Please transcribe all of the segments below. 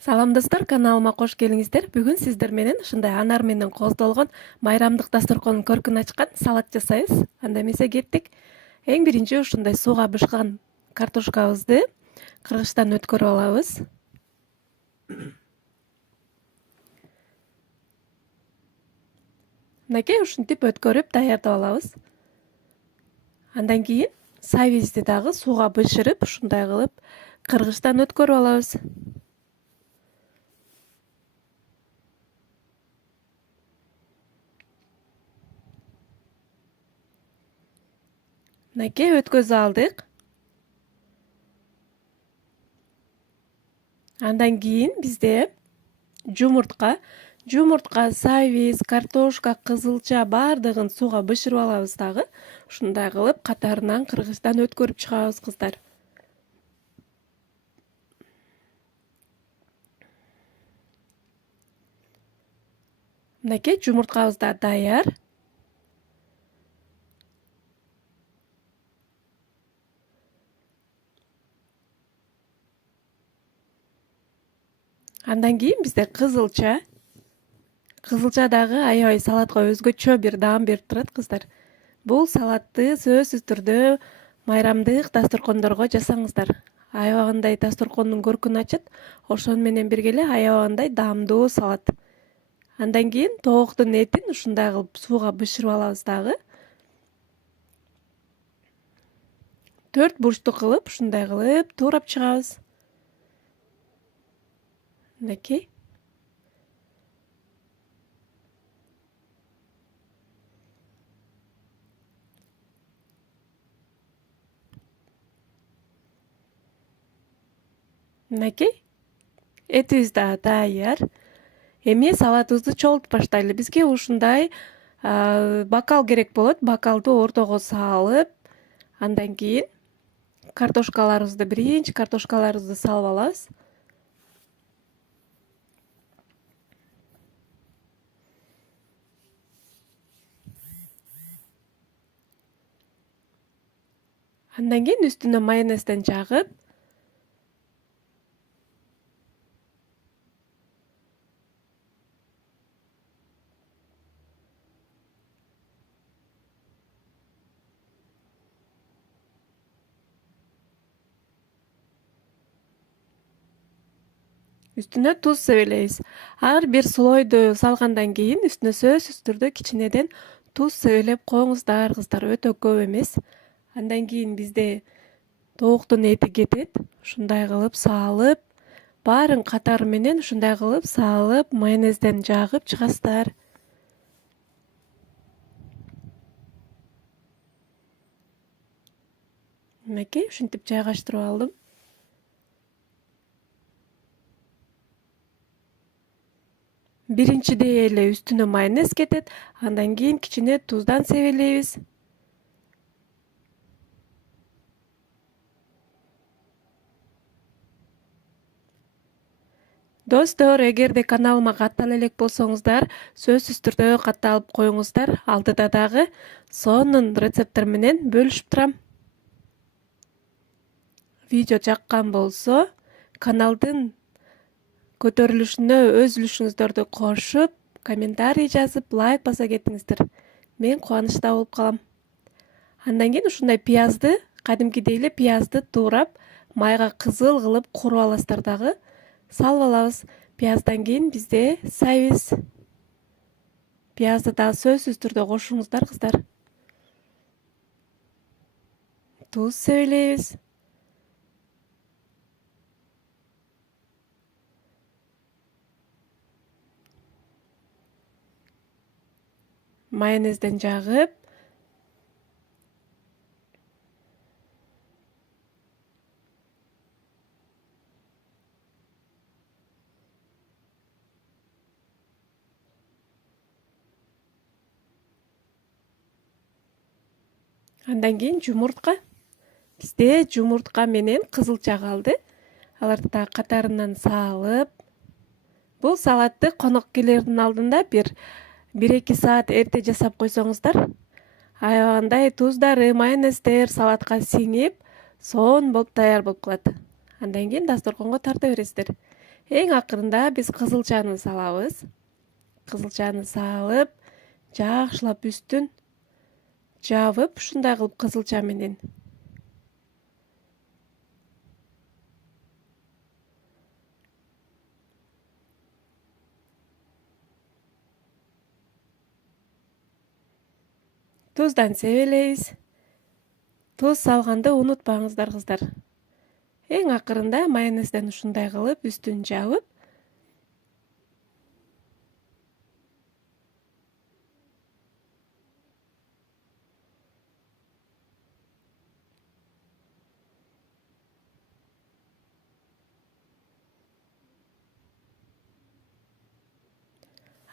Салам достор, каналыма кош келиңиздер. Бүгүн сиздер менен ушундай анар менен коздолгон майрамдык дасторкондун көркүн ачкан салат жасайбыз. Анда эмесе кеттик. Эң биринчи ушундай сууга бышкан картошкабызды кыргычтан өткөрүп алабыз. Мынакей ушинтип өткөрүп даярдап алабыз. Андан кийин сабизди дагы сууга бышырып, ушундай кылып кыргычтан өткөрүп алабыз. Мынакей өткөзүп алдык. Андан кийин бизде жумуртка, сабиз, картошка, кызылча баардыгын сууга бышырып алабыз дагы. Ушундай кылып катарынан кыргычтан өткөрүп чыгабыз, кыздар. Мынакей жумурткабыз да даяр. Андан кийин бизде кызылча дагы аябай салатка өзгөчө бир даам берип турат, кыздар. Бул салатты сөзсүз түрдө майрамдык дасторкондорго жасаңыздар. Аябагандай дасторкондун көркүн ачат, ошону менен бирге эле аябагандай даамдуу салат. Андан кийин тооктун этин ушундай кылып сууга бышырып алабыз дагы. 4 бурчтук кылып ушундай кылып туурап чыгабыз. Мынакей. Мынакей. Этибиз да даяр. Эми салатыбызды чогултуп баштайлы. Бизге ушундай бокал керек болот. Бокалды ортого салып, андан кийин биринчи картошкаларыбызды салып алабыз. Андан кийин үстүнө майонезден жагып, үстүнө туз себелейбиз. Ар бир слойду салгандан кийин үстүнө сөзсүз түрдө кичинеден туз себелеп коюңуздар, кыздар, өтө көп эмес. Андан кийин бизде тооктун эти кетет. Ушундай кылып салып, баарын катары менен ушундай кылып салып, майонезден жагып чыгасыздар. Мынакей ушинтип жайгаштырып алдым. Биринчиде эле үстүнө майонез кетет, андан кийин кичине туздан себелейбиз. Достор, эгерде каналыма каттала элек болсоңуздар, сөзсүз түрдө катталып коюңуздар. Алдыда дагы сонун рецепттер менен бөлүшүп турам. Видео жаккан болсо, каналдын көтөрүлүшүнө өз үлүшүңүздөрдү кошуп, комментарий жазып, лайк баса кетиңиздер. Мен кубанычта болуп калам. Андан кийин ушундай пиязды, кадимкидей эле пиязды туурап, майга кызыл кылып куруп аласыздар дагы. Салып алабыз. Пияздан кийин бизде сабиз. Пиязды дагы сөзсүз түрдө кошуңуздар, кыздар. Туз себелейбиз. Майонезден жагып, андан кийин жумуртка. Бизде жумуртка менен кызылча калды. Аларды да катарынан салып, бул салатты конок келердин алдында бир 1-2 саат эрте жасап койсоңуздар, аябагандай туздары, майонездер салатка сиңип, сонун болуп даяр болуп калат. Андан кийин дасторконго тарта бересиздер. Эң акырында биз кызылчаны салабыз. Кызылчаны салып, жакшылап үстүн жабып, ушундай кылып кызылча менен туздан себелейбиз. Туз салганды унутпаңыздар кыздар. Эң акырында майонезден ушундай кылып үстүн жабып,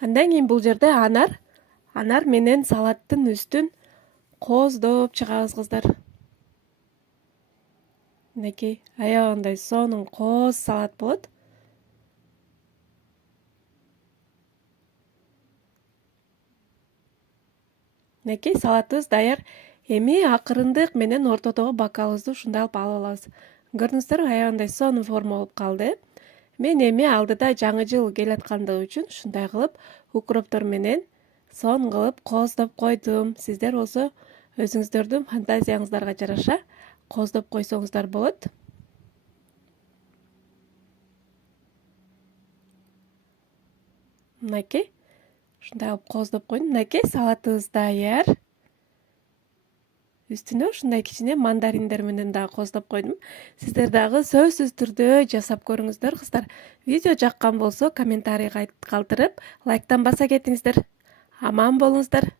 андан кийин бул жерде анар менен салаттын үстүн кооздоп чыгабыз кыздар. Мынакей аябагандай сонун кооз салат болот. Мынакей салатыбыз даяр. Эми акырындык менен ортодогу бокалыбызды ушундай алып алабыз. Көрдүңүздөрбү, аябагандай сонун форма болуп калды. Мен эми алдыда жаңы жыл келаткандыгы үчүн ушундай кылып укроптор менен сонун кылып кооздоп койдум. Сиздер болсо өзүңүздөрдүн фантазияңыздарга жараша кооздоп койсоңуздар болот. Мынакей ушундай кылып кооздоп койдум. Мынакей салатыбыз даяр. Үстүнө ушундай кичине мандариндер менен дагы кооздоп койдум. Сиздер дагы сөзсүз түрдө жасап көрүңүздөр кыздар. Видео жаккан болсо комментарий калтырып, лайктан баса кетиңиздер. Аман болуңуздар.